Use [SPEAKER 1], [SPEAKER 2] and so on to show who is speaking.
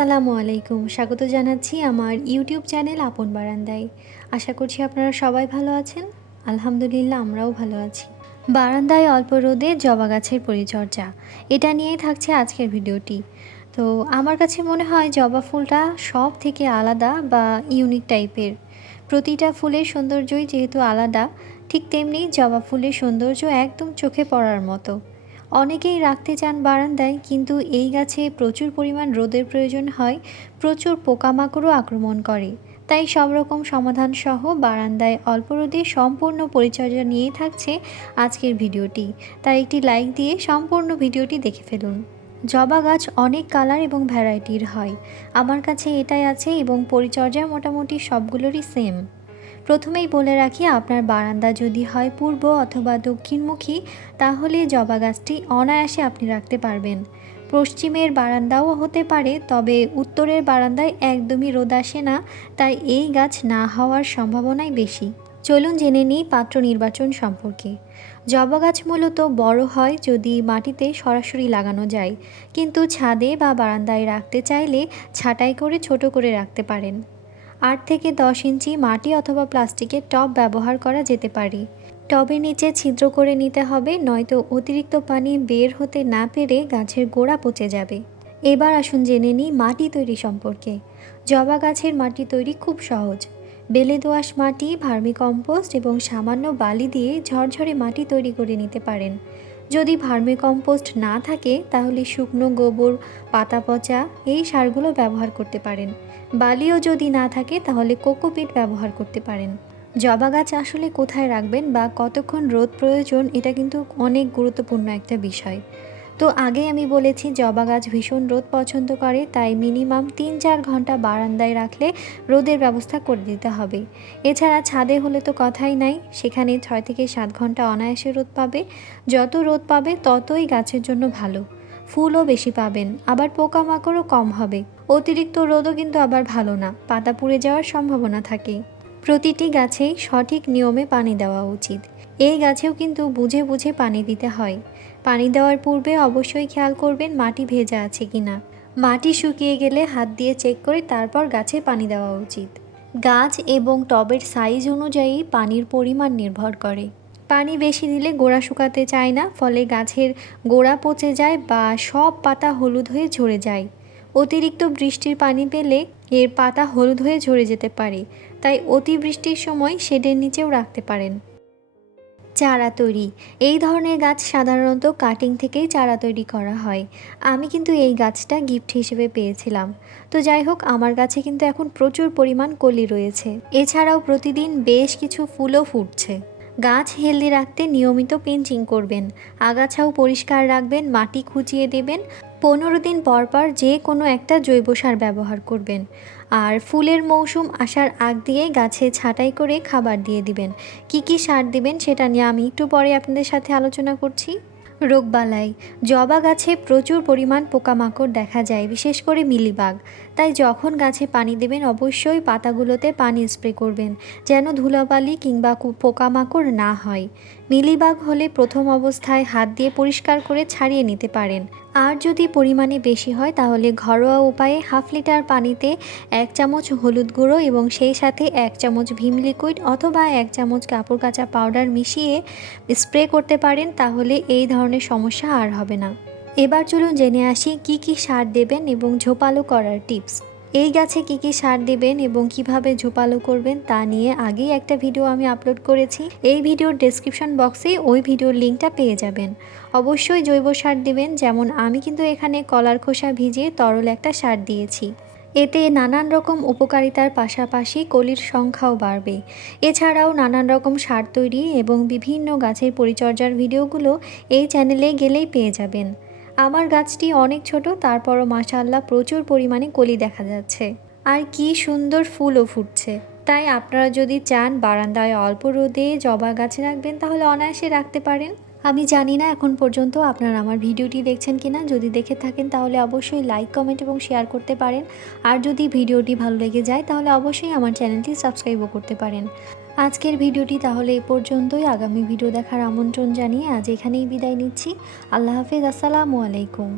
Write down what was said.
[SPEAKER 1] আসসালামু আলাইকুম। স্বাগত জানাচ্ছি আমার ইউটিউব চ্যানেল আপন বারান্দায়। আশা করছি আপনারা সবাই ভালো আছেন। আলহামদুলিল্লাহ, আমরাও ভালো আছি। বারান্দায় অল্প রোদে জবা গাছের পরিচর্যা, এটা নিয়েই থাকছে আজকের ভিডিওটি। তো আমার কাছে মনে হয় জবা ফুলটা সব থেকে আলাদা বা ইউনিক টাইপের। প্রতিটা ফুলের সৌন্দর্যই যেহেতু আলাদা, ঠিক তেমনি জবা ফুলের সৌন্দর্য একদম চোখে পড়ার মতো। অনেকেই রাখতে চান বারান্দায়, কিন্তু এই গাছে প্রচুর পরিমাণ রোদের প্রয়োজন হয়, প্রচুর পোকামাকড়ও আক্রমণ করে। তাই সব রকম সমাধান সহ বারান্দায় অল্প রোদে সম্পূর্ণ পরিচর্যা নিয়েই থাকছে আজকের ভিডিওটি। তাই একটি লাইক দিয়ে সম্পূর্ণ ভিডিওটি দেখে ফেলুন। জবা গাছ অনেক কালার এবং ভ্যারাইটির হয়। আমার কাছে এটাই আছে এবং পরিচর্যা মোটামুটি সবগুলোরই সেম প্রথমেই বলে রাখি, আপনার বারান্দা যদি হয় পূর্ব অথবা দক্ষিণমুখী, তাহলে জবা গাছটি অনায়াসে আপনি রাখতে পারবেন। পশ্চিমের বারান্দাও হতে পারে, তবে উত্তরের বারান্দায় একদমই রোদ আসে না, তাই এই গাছ না হওয়ার সম্ভাবনাই বেশি। চলুন জেনে নিই পাত্র নির্বাচন সম্পর্কে। জবা গাছ মূলত বড় হয় যদি মাটিতে সরাসরি লাগানো যায়, কিন্তু ছাদে বা বারান্দায় রাখতে চাইলে ছাঁটাই করে ছোট করে রাখতে পারেন। আট থেকে দশ ইঞ্চি মাটি অথবা প্লাস্টিকের টব ব্যবহার করা যেতে পারে। টবের নিচে ছিদ্র করে নিতে হবে, নয়তো অতিরিক্ত পানি বের হতে না পেরে গাছের গোড়া পচে যাবে। এবার আসুন জেনে নিই মাটি তৈরি সম্পর্কে। জবা গাছের মাটি তৈরি খুব সহজ। বেলে দোআঁশ মাটি ভার্মি কম্পোস্ট এবং সামান্য বালি দিয়ে ঝরঝরে মাটি তৈরি করে নিতে পারেন। যদি ভার্মি কম্পোস্ট না থাকে, তাহলে শুকনো গোবর, পাতা পচা, এই সারগুলো ব্যবহার করতে পারেন। বালিও যদি না থাকে, তাহলে কোকোপিট ব্যবহার করতে পারেন। জবা গাছ আসলে কোথায় রাখবেন বা কতক্ষণ রোদ প্রয়োজন, এটা কিন্তু অনেক গুরুত্বপূর্ণ একটা বিষয়। তো আগে আমি বলেছি, জবা গাছ ভীষণ রোদ পছন্দ করে, তাই মিনিমাম তিন চার ঘণ্টা বারান্দায় রাখলে রোদের ব্যবস্থা করে দিতে হবে। এছাড়া ছাদে হলে তো কথাই নাই, সেখানে ছয় থেকে সাত ঘণ্টা অনায়াসে রোদ পাবে। যত রোদ পাবে, ততই গাছের জন্য ভালো। ফুলও বেশি পাবেন, আবার পোকামাকড়ও কম হবে। অতিরিক্ত রোদও কিন্তু আবার ভালো না, পাতা পুড়ে যাওয়ার সম্ভাবনা থাকে। প্রতিটি গাছেই সঠিক নিয়মে পানি দেওয়া উচিত। এই গাছেও কিন্তু বুঝে বুঝে পানি দিতে হয়। পানি দেওয়ার পূর্বে অবশ্যই খেয়াল করবেন মাটি ভেজা আছে কিনা মাটি শুকিয়ে গেলে হাত দিয়ে চেক করে তারপর গাছে পানি দেওয়া উচিত। গাছ এবং টবের সাইজ অনুযায়ী পানির পরিমাণ নির্ভর করে। পানি বেশি দিলে গোড়া শুকাতে চায় না, ফলে গাছের গোড়া পচে যায় বা সব পাতা হলুদ হয়ে ঝরে যায়। অতিরিক্ত বৃষ্টির পানি পেলে এর পাতা হলুদ হয়ে ঝরে যেতে পারে, তাই অতিবৃষ্টির সময় শেডের নিচেও রাখতে পারেন। চারা তৈরি। এই ধরনের গাছ সাধারণত কাটিং থেকেই চারা তৈরি করা হয়। আমি কিন্তু এই গাছটা গিফট হিসেবে পেয়েছিলাম। তো যাই হোক, আমার গাছে কিন্তু এখন প্রচুর পরিমাণ কলি রয়েছে। এছাড়াও প্রতিদিন বেশ কিছু ফুলও ফুটছে। গাছ হেলদি রাখতে নিয়মিত পেঞ্চিং করবেন, আগাছাও পরিষ্কার রাখবেন, মাটি খুঁচিয়ে দেবেন, পনেরো দিন পর পর যে কোনো একটা জৈব সার ব্যবহার করবেন। আর ফুলের মৌসুম আসার আগ দিয়ে গাছে ছাঁটাই করে খাবার দিয়ে দিবেন। কি কি সার দিবেন সেটা নিয়ে আমি একটু পরে আপনাদের সাথে আলোচনা করছি। রোগবালাই। জবা গাছে প্রচুর পরিমাণ পোকামাকড় দেখা যায়, বিশেষ করে মিলিবাগ। তাই যখন গাছে পানি দেবেন, অবশ্যই পাতাগুলোতে পানি স্প্রে করবেন, যেন ধুলাবালি কিংবা পোকামাকড় না হয়। মিলিবাগ হলে প্রথম অবস্থায় হাত দিয়ে পরিষ্কার করে ছাড়িয়ে নিতে পারেন। আর যদি পরিমাণে বেশি হয়, তাহলে ঘরোয়া উপায়ে হাফ লিটার পানিতে এক চামচ হলুদ গুঁড়ো এবং সেই সাথে এক চামচ ভীম লিকুইড অথবা এক চামচ কাপড় কাঁচা পাউডার মিশিয়ে স্প্রে করতে পারেন, তাহলে এই ধরনের সমস্যা আর হবে না। এবার চলুন জেনে আসি কি কি সার দেবেন এবং ঝোপালো করার টিপস। এই গাছে কি কি সার দেবেন এবং কীভাবে ঝোপালো করবেন তা নিয়ে আগেই একটা ভিডিও আমি আপলোড করেছি। এই ভিডিওর ডেসক্রিপশন বক্সে ওই ভিডিওর লিঙ্কটা পেয়ে যাবেন। অবশ্যই জৈব সার দেবেন, যেমন আমি কিন্তু এখানে কলার খোসা ভিজিয়ে তরল একটা সার দিয়েছি। এতে নানান রকম উপকারিতার পাশাপাশি কলির সংখ্যাও বাড়বে। এছাড়াও নানান রকম সার তৈরি এবং বিভিন্ন গাছের পরিচর্যার ভিডিওগুলো এই চ্যানেলে গেলেই পেয়ে যাবেন। আমার গাছটি অনেক ছোট, তারপরও মাশাআল্লাহ প্রচুর পরিমাণে কলি দেখা যাচ্ছে। আর কি সুন্দর ফুলও ফুটছে। তাই আপনারা যদি চান বারান্দায় অল্প রোদে জবা গাছ রাখবেন, তাহলে অনায়াসে রাখতে পারেন। আমি জানি না এখন পর্যন্ত আপনারা আমার ভিডিওটি দেখছেন কিনা। যদি দেখে থাকেন, তাহলে অবশ্যই লাইক কমেন্ট এবং শেয়ার করতে পারেন। আর যদি ভিডিওটি ভালো লেগে যায়, তাহলে অবশ্যই আমার চ্যানেলটি সাবস্ক্রাইবও করতে পারেন। আজকের ভিডিওটি তাহলে এ পর্যন্তই। আগামী ভিডিও দেখার আমন্ত্রণ জানিয়ে আজ এখানেই বিদায় নিচ্ছি। আল্লাহ হাফেজ, আসসালামু আলাইকুম।